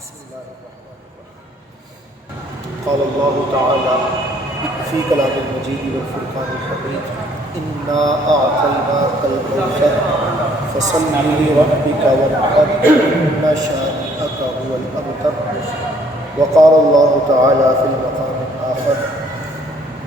بسم الله الرحمن الرحيم. قال الله تعالى في كلام المجيد والفرقان الحميد: إنا أعطيناك الكوثر فصل لربك وانحر إن شانئك هو الأبتر. وقال الله تعالى في المقام الآخر: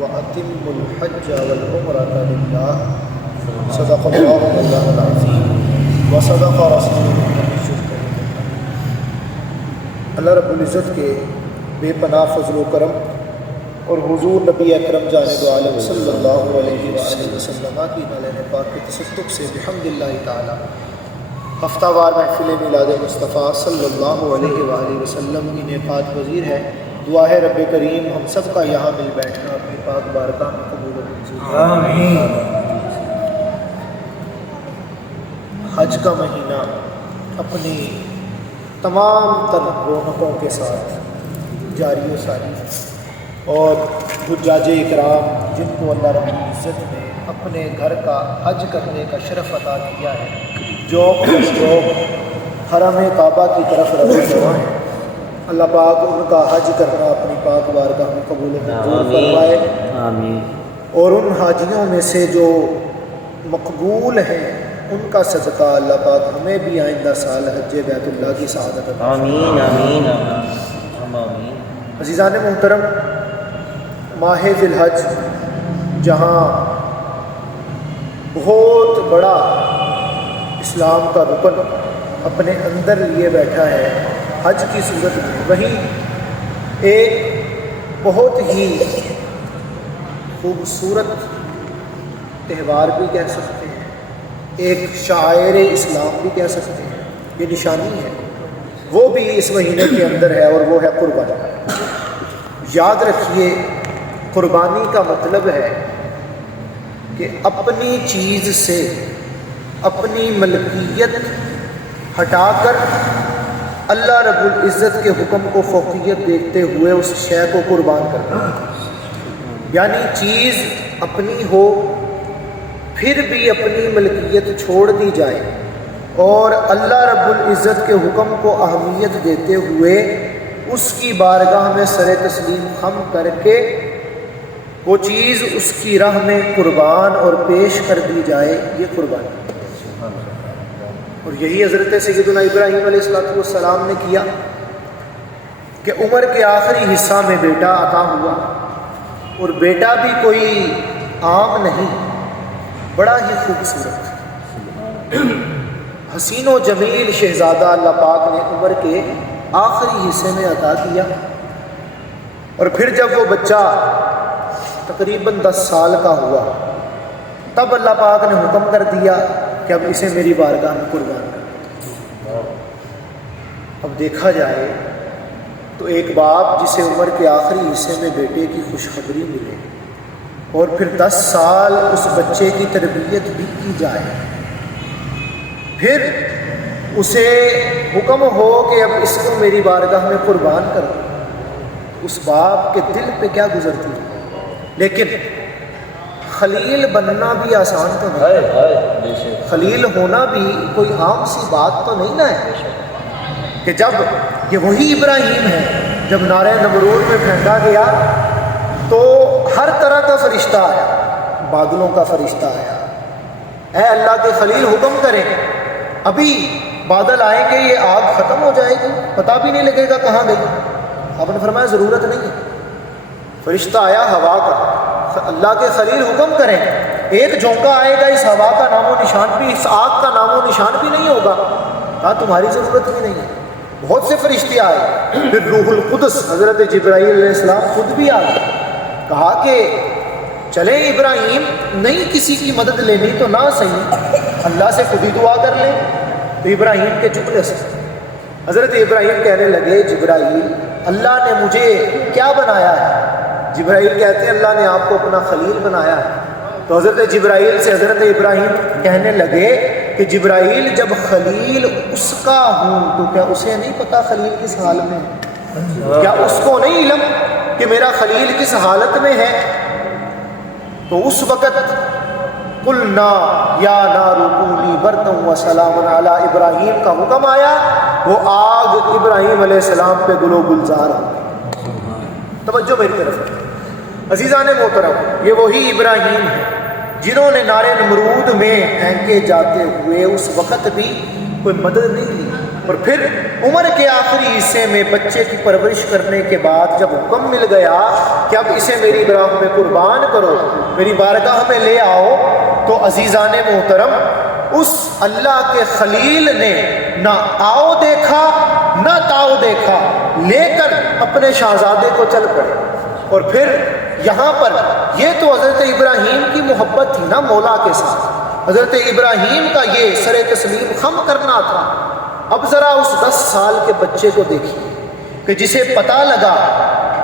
وأتموا الحج والعمرة لله. صدق الله مولانا العظيم وصدق رسوله النبي الكريم. اللہ رب العزت کے بے پناہ فضل و کرم اور حضور نبی اکرم جانب عالم صلی اللہ علیہ وآلہ وسلم کی نالین پاک کے تصدق سے بحمد اللہ تعالی ہفتہ وار محفل میلاد مصطفیٰ صلی اللہ علیہ وآلہ وسلم کی نعمت پذیر ہے. دعا ہے رب کریم ہم سب کا یہاں مل بیٹھنا اپنی پاک بارگاہ میں قبول و منظور. آمین. حج کا مہینہ اپنی تمام تر رونقوں کے ساتھ جاری و ساری، اور حجاج اکرام جن کو اللہ رب العزت نے اپنے گھر کا حج کرنے کا شرف عطا کیا ہے، جو حرم کعبہ کی طرف رواں ہیں، اللہ پاک ان کا حج کرنا اپنی پاک بارگاہ میں قبول و منظور فرمائے. آمین. اور ان حاجیوں میں سے جو مقبول ہیں ان کا صدقہ اللہ پاک ہمیں بھی آئندہ سال حج بیت اللہ کی سعادت عطا فرمائے. آمین. آمین. آمین. عزیزان محترم، ماہ ذی الحج جہاں بہت بڑا اسلام کا رکن اپنے اندر لیے بیٹھا ہے حج کی صورت میں، وہیں ایک بہت ہی خوبصورت تہوار بھی کہہ سکتے ہیں، ایک شاعر اسلام بھی کہہ سکتے ہیں، یہ نشانی ہے، وہ بھی اس مہینے کے اندر ہے، اور وہ ہے قربانی. یاد رکھیے، قربانی کا مطلب ہے کہ اپنی چیز سے اپنی ملکیت ہٹا کر اللہ رب العزت کے حکم کو فوقیت دیکھتے ہوئے اس شے کو قربان کرنا. یعنی چیز اپنی ہو پھر بھی اپنی ملکیت چھوڑ دی جائے، اور اللہ رب العزت کے حکم کو اہمیت دیتے ہوئے اس کی بارگاہ میں سر تسلیم خم کر کے وہ چیز اس کی راہ میں قربان اور پیش کر دی جائے، یہ قربانی. اور یہی حضرت سیدنا ابراہیم علیہ السلام نے کیا کہ عمر کے آخری حصہ میں بیٹا عطا ہوا، اور بیٹا بھی کوئی عام نہیں، بڑا ہی خوبصورت حسین و جمیل شہزادہ اللہ پاک نے عمر کے آخری حصے میں عطا کیا. اور پھر جب وہ بچہ تقریباً 10 سال کا ہوا تب اللہ پاک نے حکم کر دیا کہ اب اسے میری بارگاہ میں قربان کر. اب دیکھا جائے تو ایک باپ جسے عمر کے آخری حصے میں بیٹے کی خوشخبری ملے اور پھر 10 سال اس بچے کی تربیت بھی کی جائے، پھر اسے حکم ہو کہ اب اس کو میری بارگاہ میں قربان کر دو، اس باپ کے دل پہ کیا گزرتی ہے. لیکن خلیل بننا بھی آسان تو نہیں، خلیل ہونا بھی کوئی عام سی بات تو نہیں نا ہے کہ جب یہ وہی ابراہیم ہے جب نعرہ نمرود میں پھینکا گیا تو ہر طرح کا فرشتہ آیا، بادلوں کا فرشتہ آیا، اے اللہ کے خلیل حکم کریں، ابھی بادل آئیں گے یہ آگ ختم ہو جائے گی، پتہ بھی نہیں لگے گا کہاں گئی. آپ نے فرمایا ضرورت نہیں ہے. فرشتہ آیا ہوا کا، اللہ کے خلیل حکم کریں، ایک جھونکا آئے گا، اس ہوا کا نام و نشان بھی، اس آگ کا نام و نشان بھی نہیں ہوگا. کہا تمہاری ضرورت بھی نہیں ہے. بہت سے فرشتے آئے، پھر روح القدس حضرت جبرائیل علیہ السلام خود بھی آ گئے. کہا کہ چلیں ابراہیم، نہیں کسی کی مدد لینی تو نہ صحیح، اللہ سے خود ہی دعا کر لیں. تو ابراہیم کے جملے سے حضرت ابراہیم کہنے لگے، جبرائیل اللہ نے مجھے کیا بنایا ہے؟ جبرائیل کہتے ہیں اللہ نے آپ کو اپنا خلیل بنایا ہے. تو حضرت جبرائیل سے حضرت ابراہیم کہنے لگے کہ جبرائیل جب خلیل اس کا ہوں تو کیا اسے نہیں پتا خلیل کس حال میں ہے؟ کیا اس کو نہیں علم کہ میرا خلیل کس حالت میں ہے؟ تو اس وقت قلنا یا نار کونی بردا و سلام علی ابراہیم کا حکم آیا وہ آگ ابراہیم علیہ السلام پہ گل و گلزار ہو گئی۔ توجہ میری طرف عزیزان محترم، یہ وہی ابراہیم ہے جنہوں نے نار نمرود میں پھینکے جاتے ہوئے اس وقت بھی کوئی مدد نہیں لی، اور پھر عمر کے آخری حصے میں بچے کی پرورش کرنے کے بعد جب حکم مل گیا کہ اب اسے میری براہ میں قربان کرو، میری بارگاہ میں لے آؤ، تو عزیزان محترم اس اللہ کے خلیل نے نہ آؤ دیکھا نہ تاؤ دیکھا، لے کر اپنے شہزادے کو چل پڑے۔ اور پھر یہاں پر یہ تو حضرت ابراہیم کی محبت تھی نا مولا کے ساتھ، حضرت ابراہیم کا یہ سر تسلیم خم کرنا تھا۔ اب ذرا اس 10 سال کے بچے کو دیکھیے کہ جسے پتہ لگا،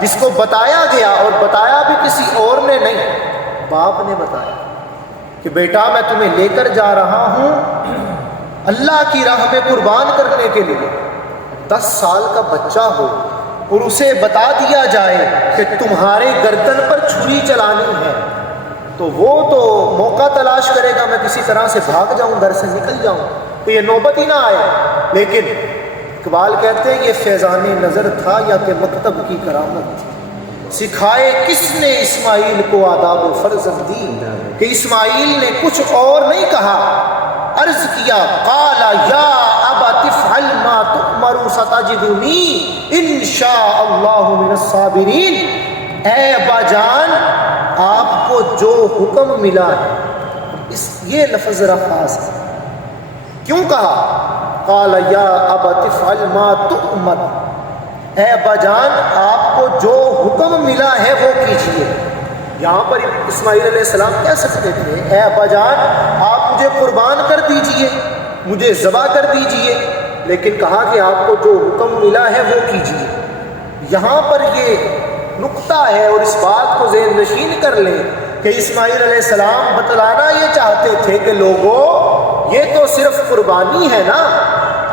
جس کو بتایا گیا، اور بتایا بھی کسی اور نے نہیں، باپ نے بتایا کہ بیٹا میں تمہیں لے کر جا رہا ہوں اللہ کی راہ میں قربان کرنے کے لیے۔ 10 سال کا بچہ ہو اور اسے بتا دیا جائے کہ تمہارے گردن پر چھری چلانی ہے، تو وہ تو موقع تلاش کرے گا میں کسی طرح سے بھاگ جاؤں، گھر سے نکل جاؤں، تو یہ نوبت ہی نہ آئے۔ لیکن اقبال کہتے ہیں یہ فیضان نظر تھا یا کہ مکتب کی کرامت تھی، سکھائے کس نے اسماعیل کو آداب فرزندی، کہ اسماعیل نے کچھ اور نہیں کہا، عرض کیا قال یا ابت افعل ما تؤمر ستجدنی ان شاء اللہ من الصابرین، اے ابا جان آپ کو جو حکم ملا ہے، یہ لفظ ذرا خاص ہے، کیوں کہا قال یا ابت افعل ما تؤمر، اے ابا جان آپ کو جو حکم ملا ہے وہ کیجیے۔ یہاں پر اسماعیل علیہ السلام کہہ سکتے تھے اے ابا جان آپ مجھے قربان کر دیجئے، مجھے ذبح کر دیجئے، لیکن کہا کہ آپ کو جو حکم ملا ہے وہ کیجیے۔ یہاں پر یہ نقطہ ہے، اور اس بات کو ذہن نشین کر لیں کہ اسماعیل علیہ السلام بتلانا یہ چاہتے تھے کہ لوگوں یہ تو صرف قربانی ہے نا،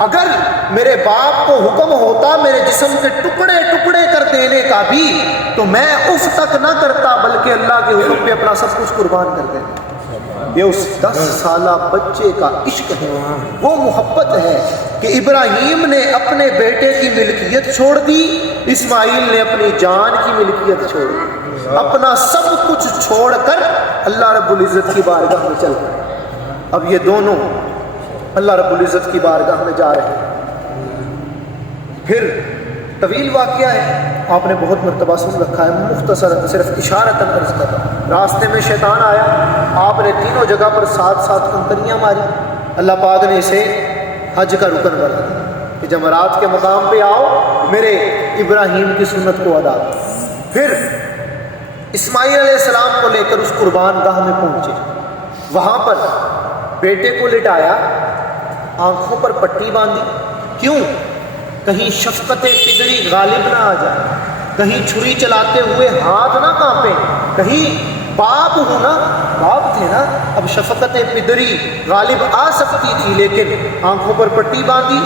اگر میرے باپ کو حکم ہوتا میرے جسم کے ٹکڑے ٹکڑے کر دینے کا بھی تو میں اف تک نہ کرتا، بلکہ اللہ کے حکم پہ اپنا سب کچھ قربان کر دیتا۔ یہ اس 10 سالہ بچے کا عشق ہے، وہ محبت ہے کہ ابراہیم نے اپنے بیٹے کی ملکیت چھوڑ دی، اسماعیل نے اپنی جان کی ملکیت چھوڑ دی، اپنا سب کچھ چھوڑ کر اللہ رب العزت کی بارگاہ میں چل گئے۔ اب یہ دونوں اللہ رب العزت کی بارگاہ میں جا رہے ہیں۔ پھر طویل واقعہ ہے، آپ نے بہت مرتبہ سن رکھا ہے، مختصر صرف اشارتاً عرض کر رہا ہوں۔ راستے میں شیطان آیا، آپ نے تینوں جگہ پر 7 کنکریاں ماری، اللہ پاک نے اسے حج کا رکن بنا دیا کہ جمرات کے مقام پہ آؤ، میرے ابراہیم کی سنت کو ادا کرو۔ پھر اسماعیل علیہ السلام کو لے کر اس قربان گاہ میں پہنچے، وہاں پر بیٹے کو لٹایا، آنکھوں پر پٹی باندھی، کیوں؟ کہیں شفقت پدری غالب نہ آ جائے، کہیں چھری چلاتے ہوئے ہاتھ نہ کانپے، کہیں باپ ہوں نا، باپ تھے نا، اب شفقت پدری غالب آ سکتی تھی، لیکن آنکھوں پر پٹی باندھی،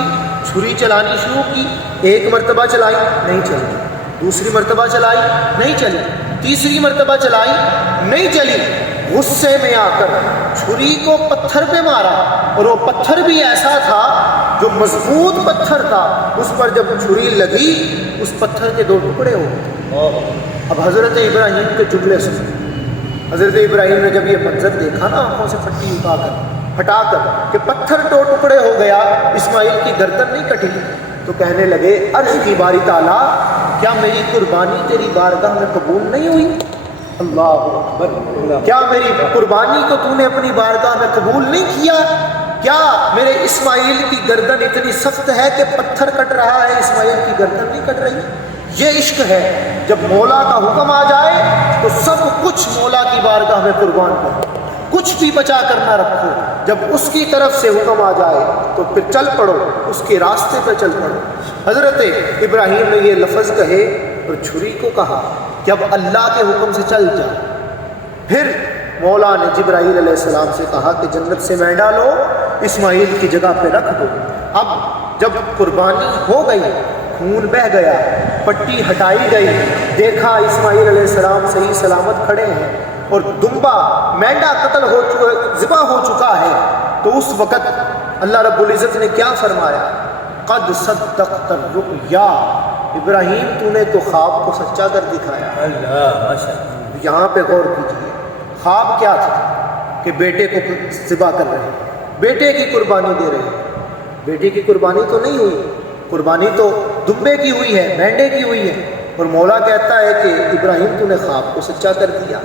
چھری چلانی شروع کی، 1 مرتبہ چلائی نہیں چلی، دوسری مرتبہ چلائی نہیں چلی، تیسری مرتبہ چلائی نہیں چلی، غصے میں آ کر چھری کو پتھر پہ مارا، اور وہ پتھر بھی ایسا تھا جو مضبوط پتھر تھا، اس پر جب چھری لگی اس پتھر کے 2 ٹکڑے ہو گئے۔ اب حضرت ابراہیم کے جملے سن، حضرت ابراہیم نے جب یہ منظر دیکھا نا آنکھوں سے پٹی ہٹا کر کہ پتھر 2 ٹکڑے ہو گیا، اسماعیل کی گردن نہیں کٹی، تو کہنے لگے عرض کی باری تعالیٰ کیا میری قربانی تیری بارگاہ میں قبول نہیں ہوئی؟ اللہ اکبر، کیا میری قربانی کو تو نے اپنی بارگاہ میں قبول نہیں کیا؟ کیا میرے اسماعیل کی گردن اتنی سخت ہے کہ پتھر کٹ رہا ہے، اسماعیل کی گردن نہیں کٹ رہی؟ یہ عشق ہے، جب مولا کا حکم آ جائے تو سب کچھ مولا کی بارگاہ میں قربان کرو، کچھ بھی بچا کر نہ رکھو، جب اس کی طرف سے حکم آ جائے تو پھر چل پڑو، اس کے راستے پہ چل پڑو۔ حضرت ابراہیم نے یہ لفظ کہے اور چھری کو کہا کہ اب اللہ کے حکم سے چل جا۔ پھر مولا نے جبرائیل علیہ السلام سے کہا کہ جنت سے میں ڈالو، اسماعیل کی جگہ پہ رکھ دو۔ اب جب قربانی ہو گئی، خون بہہ گیا، پٹی ہٹائی گئی، دیکھا اسماعیل علیہ السلام صحیح سلامت کھڑے ہیں اور دمبا مینڈا قتل ہو چکا، ذبح ہو چکا ہے، تو اس وقت اللہ رب العزت نے کیا فرمایا؟ قد صدقت الرؤیا، ابراہیم تو نے تو خواب کو سچا کر دکھایا۔ اللہ ماشاء اللہ۔ یہاں پہ غور کیجیے، خواب کیا تھا کہ بیٹے کو ذبح کر رہے ہیں، بیٹے کی قربانی دے رہے ہیں۔ بیٹے کی قربانی تو نہیں ہوئی، قربانی تو دمبے کی ہوئی ہے، مینڈے کی ہوئی ہے، اور مولا کہتا ہے کہ ابراہیم تو نے خواب کو سچا کر دیا۔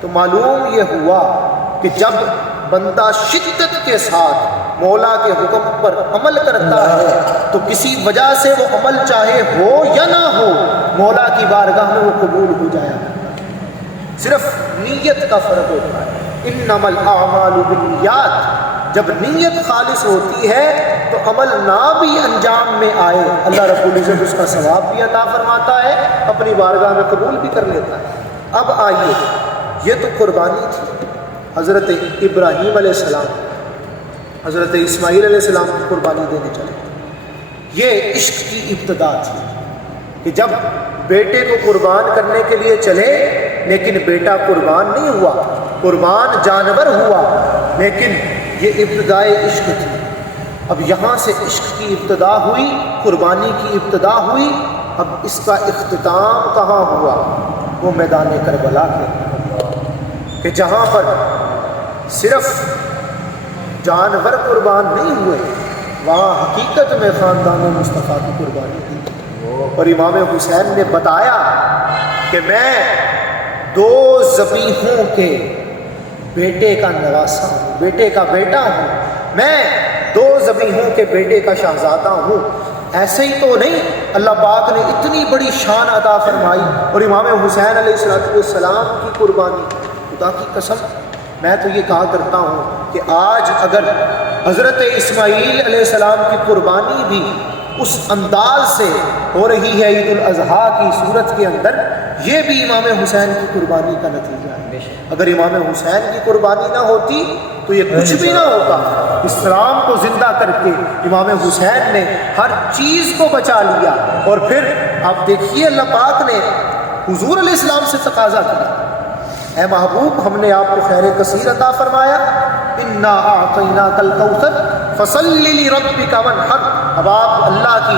تو معلوم یہ ہوا کہ جب بندہ شدت کے ساتھ مولا کے حکم پر عمل کرتا ہے تو کسی وجہ سے وہ عمل چاہے ہو یا نہ ہو، مولا کی بارگاہ میں وہ قبول ہو جایا کرتا ہے۔ صرف نیت کا فرق ہوتا ہے، انما الاعمال بالنیات۔ جب نیت خالص ہوتی ہے تو عمل نہ بھی انجام میں آئے، اللہ رب العزت اس کا ثواب بھی عطا فرماتا ہے، اپنی بارگاہ میں قبول بھی کر لیتا ہے۔ اب آئیے، یہ تو قربانی تھی حضرت ابراہیم علیہ السلام، حضرت اسماعیل علیہ السلام کی قربانی دینے چلے۔ یہ عشق کی ابتدا تھی کہ جب بیٹے کو قربان کرنے کے لیے چلے، لیکن بیٹا قربان نہیں ہوا، قربان جانور ہوا، لیکن یہ ابتدائے عشق تھی۔ اب یہاں سے عشق کی ابتدا ہوئی، قربانی کی ابتدا ہوئی، اب اس کا اختتام کہاں ہوا؟ وہ میدان کربلا کے، کہ جہاں پر صرف جانور قربان نہیں ہوئے، وہاں حقیقت میں خاندان مصطفیٰ کی قربانی دی۔ اور امام حسین نے بتایا کہ میں 2 ذبیحوں کے بیٹے کا نواسا ہوں، بیٹے کا بیٹا ہوں، میں 2 ذبیحوں کے بیٹے کا شہزادہ ہوں۔ ایسے ہی تو نہیں، اللہ پاک نے اتنی بڑی شان عطا فرمائی، اور امام حسین علیہ السلام کی قربانی، خدا کی قسم میں تو یہ کہا کرتا ہوں کہ آج اگر حضرت اسماعیل علیہ السلام کی قربانی بھی اس انداز سے ہو رہی ہے عید الاضحیٰ کی صورت کے اندر، یہ بھی امام حسین کی قربانی کا نتیجہ ہے۔ اگر امام حسین کی قربانی نہ ہوتی تو یہ کچھ بھی نہ ہوتا۔ اسلام کو زندہ کر کے امام حسین نے ہر چیز کو بچا لیا، اور پھر آپ دیکھیے اللہ پاک نے حضور علیہ السلام سے تقاضا کیا، اے محبوب ہم نے آپ کو خیر کثیر عطا فرمایا، انا اعطیناک الکوثر فصل لربک وانحر۔ اب آپ اللہ کی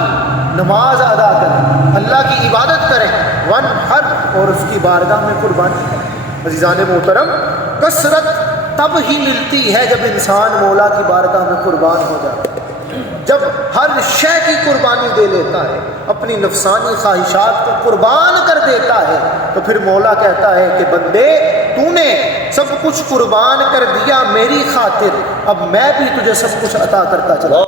نماز ادا کریں، اللہ کی عبادت کریں، وانحر، اور اس کی بارگاہ میں قربانی کریں۔ عزیزان محترم، کثرت تب ہی ملتی ہے جب انسان مولا کی بارگاہ میں قربان ہو جاتا ہے، جب ہر شے کی قربانی دے لیتا ہے، اپنی نفسانی خواہشات کو قربان کر دیتا ہے، تو پھر مولا کہتا ہے کہ بندے تو نے سب کچھ قربان کر دیا میری خاطر، اب میں بھی تجھے سب کچھ عطا کرتا چلا۔